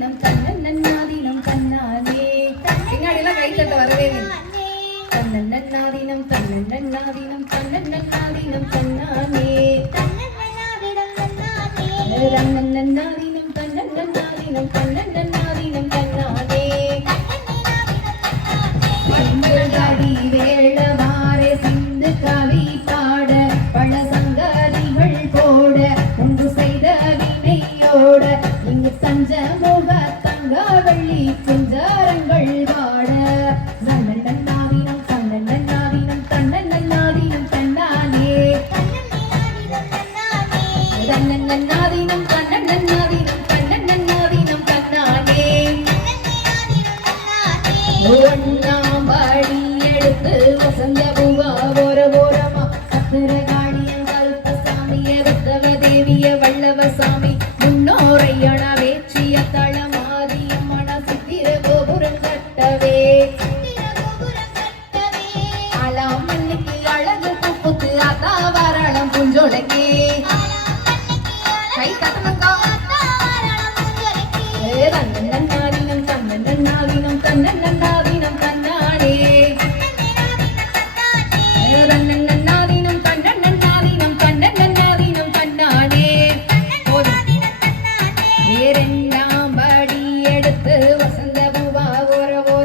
நன்னாதீனம் தன்னன்னாதீனம் தன்னானே பின்னாடிலாம் கை தட்ட வரவே தன்னன்னாதீனம் தன்னன்னாதீனம் தன்னன்னாதீனம் தன்னானே தன்னன்னாதீனம் தன்னன்னாதீனம் தன்னன்னாதீனம் தன்னானே சிந்துகாடி வேளவாரே சிந்து கவி பாட பல சங்கதிகள் போட ஒன்று செய்த வினையோட இங்கு சஞ்ச முக தங்க வெள்ளி குஞ்சாரங்கள் வாட நன்னன்னாதீனம் தன்னன்னாதீனம் தன்னன்னாதீனம் தன்னானே தன்னன்னாதீனம் தன்னன்னாதீனம் தன்னன்னாதீனம் தன்னானே ஒன்னாம்படி எடுத்து வசந்த பூவா ஓரமா சத்திரகாளியன் கருத்த சாமிய ரத்தவ தேவிய வல்லவ சாமி முன்னோரையண வேற்றிய தளமாதியம்மன சித்திர கோபுரம் கட்டவே அலாமன்னிக்கு அழகு புப்புக்கு அத்தாவரணம் புஞ்சொலக்கே கை தட்டனங்கா தன்னன்னாதீனம் தன்னன்னாதீனம் தன்னன்னாதீனம் தன்னானே தன்னன்னாதீனம் தன்னன்னாதீனம் தன்னன்னாதீனம் தன்னானே இரண்டாம் படி எடுத்து வசந்த பூவா ஓரமா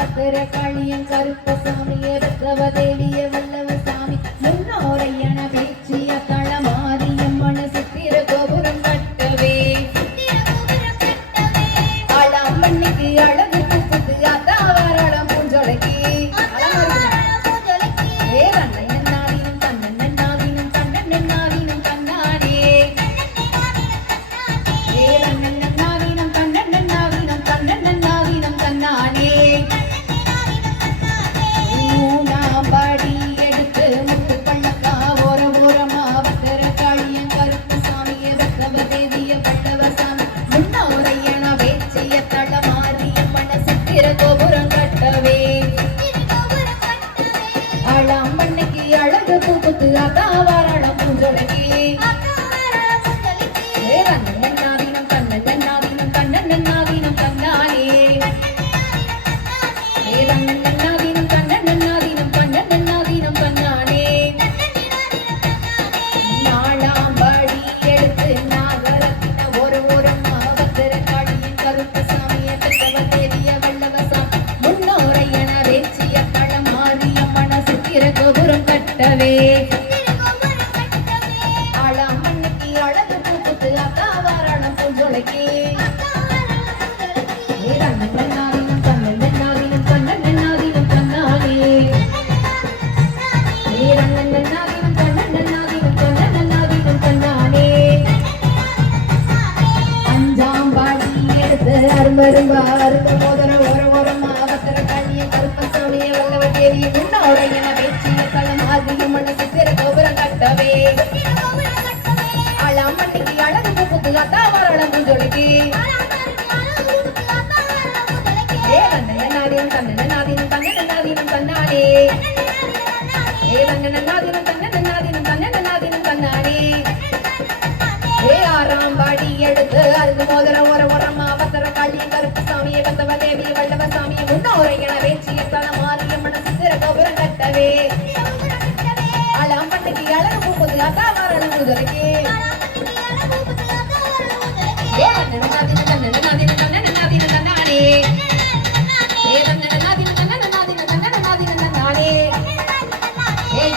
பத்திர காளியன் கருப்ப சாமிய ரத்தவ தேவிய வல்லவ சாமி முன்னோரையன பேச்சிய தளமாதியம்மன சித்திர கோபுரம் கட்டவே அளாமண்ணிக்கு அழகு புப்புக்கு அத்தாவரணம் பூஞ்சொலக்கி தன்னன்னாதீனம் தன்னன்னாதீனம் தன்னன்னாதீனம் தன்னானே தன்னன்னாதீனம் தன்னன்னாதீனம் தன்னன்னாதீனம் தன்னானே மூணாம் படி எடுத்து முத்து பள்ளக்கா ஓரமா பத்திர காளியன் கருப்பு சாமிய ரத்தவ தேவிய வல்லவ சாமி முன்னோரையண வேச்சிய தளமாதியம்மன சித்திர கோபுரம் கட்டவே அளாமண்ணிக்கு அழகு பூப்புக்கு அத்தாவரணம் பூஞ்சொலக்கி தன்னன்னாதீனம் தன்னன்னாதீனம் தன்னன்னாதீனம் தன்னானே தன்னன்னாதீனம் தன்னன்னாதீனம் தன்னன்னாதீனம் தன்னானே நாலாம் படி எடுத்து நாகரத்தின ஓரமா பத்திர காளியன் கருப்ப சாமிய பெற்றவ தேவிய வல்லவ சாமி முன்னோரையன வேச்சிய தளமாதியம்மன சித்திர கோபுரம் கட்டவே அளாமண்ணிக்கு அழகு பூப்புக்கு அத்தாவரணம் பூஞ்சொலக்கி தன்னன்னாதீனம் தன்னன்னாதீனம் தன்னன்னாதீனம் தன்னானே தன்னன்னாதீனம் தன்னன்னாதீனம் தன்னன்னாதீனம் தன்னானே அஞ்சாம் படி எடுத்து அரும்பரும்பா அரும்ப மோதர ஓரமா பத்திர காளியன் கருப்ப சாமிய வல்லவ தேவிய முன்னோரையன வேச்சிய தளமாதியம்மன சித்திர கோபுரம் கட்டவே அளாமண்ணிக்கு அழகு பூப்புக்கு அத்தாவரணம் பூஞ்சொலக்கி தன்னன்னாதீனம் தன்னன்னாதீனம் தன்னன்னாதீனம் தன்னானே தன்னன்னாதீனம் தன்னன்னாதீனம் தன்னன்னாதீனம் தன்னானே ஆறாம் படி எடுத்து அருகு மோதர ஓரமா பத்திர காளியன் கருப்பு சாமியை வந்தவ தேவிய வல்லவ சாமியை முன்னோரையண வேச்சிய தளமாதியம்மன சித்திர கோபுரம் கட்டவே அளாமண்ணிக்கு அழகு பூப்புக்கு அத்தாவரணம் பூஞ்சொலக்கி தன்னன்னாதீனம் தன்னன்னாதீனம் தன்னன்னாதீனம் தன்னானே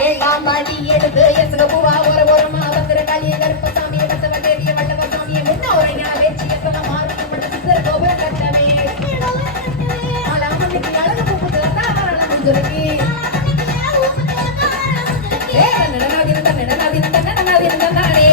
ஏழாம் படி எடுத்து எசுக பூவா ஓரமா பத்திர காளியன் கருப்ப சாமிய ரத்தவ தேவிய வல்லவ சாமிய முன்னோரையண வேச்சிய தளமாதியம்மன சித்திர கோபுரம் கட்டவே அளாமண்ணிக்கு அழகு பூப்புக்கு அத்தாவரணம் பூஞ்சொலக்கி தன்னன்னாதீனம் தன்னன்னாதீனம் தன்னன்னாதீனம் தன்னானே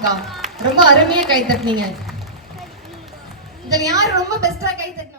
ஆமாக்கா, ரொம்ப அருமையா கை தட்டினீங்க. இதுல யார் ரொம்ப பெஸ்டா கை தட்டினா?